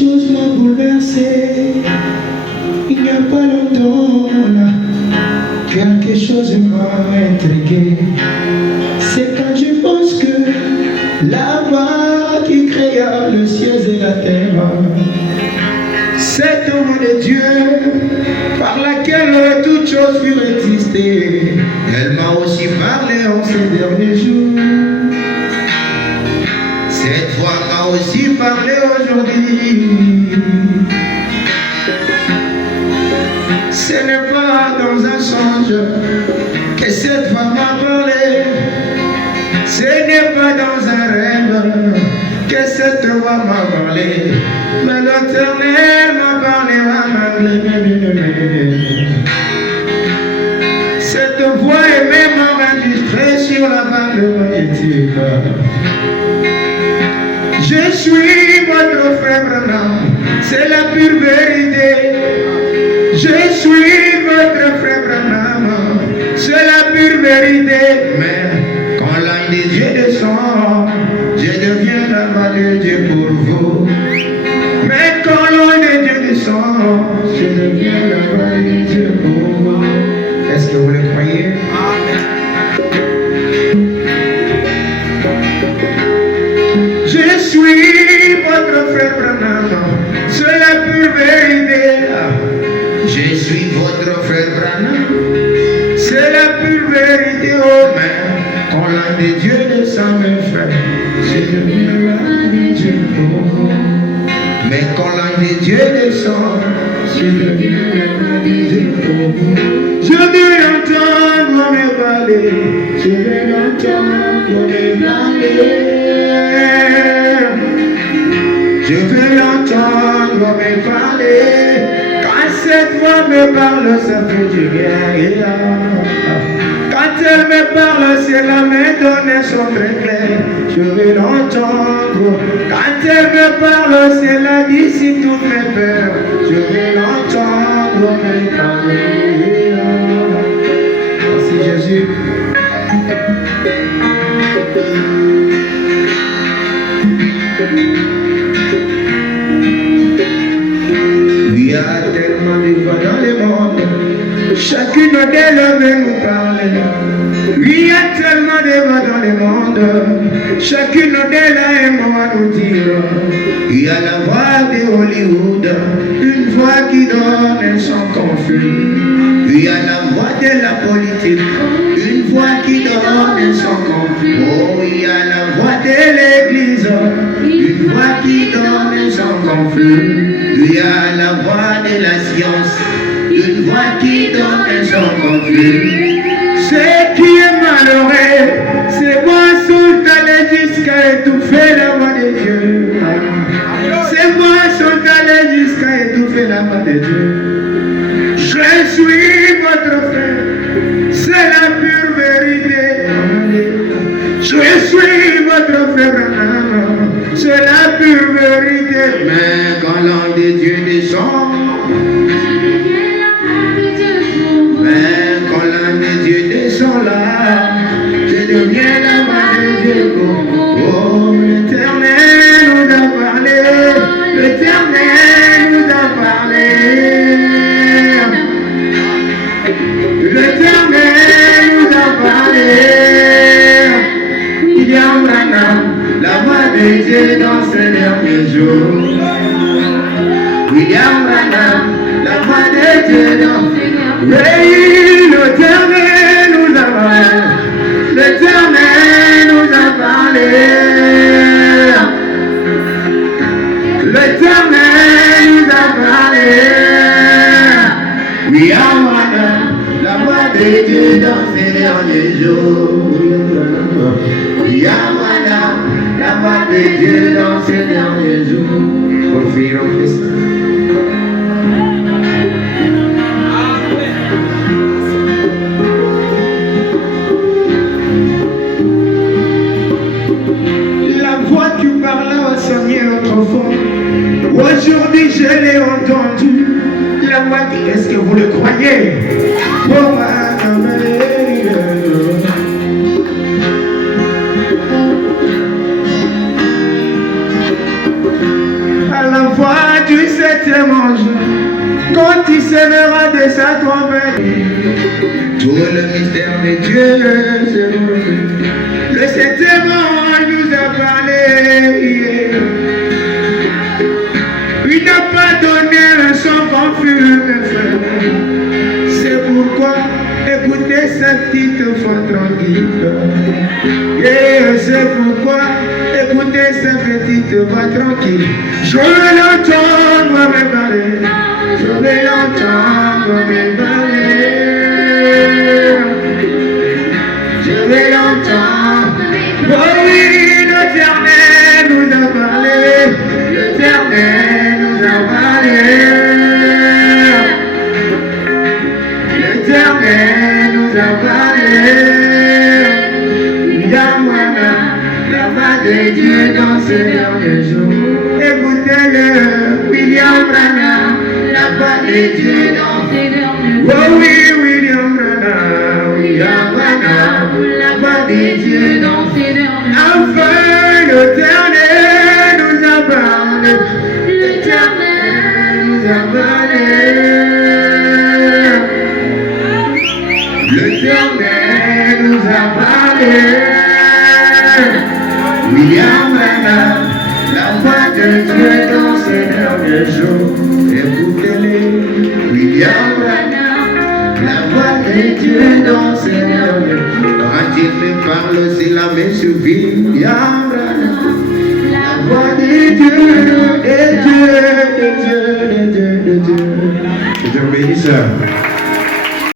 chose m'a bouleversé. Il n'y a pas longtemps là, quelque chose m'a intrigué. C'est quand je pense que la voix qui créa le ciel et la terre, cette voix de Dieu par laquelle toutes choses furent existées, elle m'a aussi parlé en ces derniers jours. Cette voix m'a aussi parlé aujourd'hui. Ce n'est pas dans un songe que cette voix m'a parlé. Ce n'est pas dans un rêve que cette voix m'a parlé. Mais l'Éternel m'a parlé, cette voix est même enregistrée sur la bande magnétique. Je suis votre frère Branham, c'est la pure vérité. Je suis votre frère Branham, c'est la pure vérité. Mais quand l'âme de Dieu descend, je deviens la voix de Dieu pour vous. Mais quand l'âme de Dieu descend, je deviens la voix de Dieu pour vous. Est-ce que vous le croyez? Je suis votre frère Branham, c'est la pure vérité. Je suis votre frère Branham, c'est la pure vérité. Oh, mais quand l'âme de Dieu descend, mes frères, je deviens l'âme de Dieu pour vous. Mais quand l'âme de Dieu descend, je deviens l'âme de Dieu pour vous. Je veux l'entendre me parler, je veux l'entendre me parler. Je veux l'entendre me parler. Quand cette voix me parle, ça fait du bien. Quand elle me parle, cela me donne son très clair. Je veux l'entendre. Quand elle me parle, cela dissipe toutes mes peurs. Je veux l'entendre me parler. Merci Jésus. Il y a tellement de voix dans le monde, chacune d'elles veut nous parler. Il y a tellement de voix dans le monde, chacune d'elles a un mot à nous dire. Il y a la voix de Hollywood, une voix qui donne son conflit. Il y a la voix de la politique, une voix qui donne son conflit. Oh, il y a la voix de l'église, une voix qui donne son conflit. Il y a la voix de la science, une voix qui donne son conflit. Ce qui est malheureux, ces voix sont allées jusqu'à étouffer la voix de Dieu. Ces voix sont allées jusqu'à étouffer la voix de Dieu. Je suis votre frère, c'est la pure vérité. Je suis votre frère, c'est la pure vérité. Mais quand l'âme de Dieu descend, mais quand l'âme de Dieu descend là, je deviens la voix de Dieu. Oh, l'Éternel nous a parlé, l'Éternel nous a parlé, l'Éternel nous a parlé. Il y a maintenant la voix de Dieu dans ces derniers jours. William Branham, la voix de Dieu dans ces derniers jours. Oui, l'Éternel nous a parlé, l'Éternel nous a parlé, l'Éternel nous a parlé. William Branham, la voix de Dieu dans ces derniers jours. William Branham, la voix de Dieu dans ces derniers jours. Pour finir en Christ. La voix qui parlait au Seigneur autrefois, aujourd'hui je l'ai entendue. La voix qui, est-ce que vous le croyez? Oh, à la voix du septième ange, quand il sonnera de sa trompette, tout le mystère de Dieu se révèle. Le septième ange nous a parlé. Il n'a pas donné un son confus, mes frères. C'est pourquoi écoutez cette petite voix tranquille. Et c'est pourquoi écoutez cette petite voix tranquille. Je vais l'entendre me parler. Je vais l'entendre me parler. Je vais l'entendre. Oh oui, l'Éternel nous a parlé. L'Éternel nous a parlé. L'Éternel nous a parlé. Yamana, la voix de Dieu dans ces derniers jours. Écoutez-le, William Branham, la voix de Dieu dans ces derniers jours. Oh oui, William Branham, la voix de Dieu dans ces derniers jours. Enfin, l'Éternel nous a parlé. L'Éternel nous a parlé. L'Éternel nous a parlé. William Branham, la voix de Dieu dans ces derniers jours. Écoutez-les, William Branham, la voix de Dieu dans ces derniers jours. Quand il me parle, c'est la même sur William Branham, la voix de Dieu, de Dieu, de Dieu, de Dieu, de Dieu. Je te bénis ça.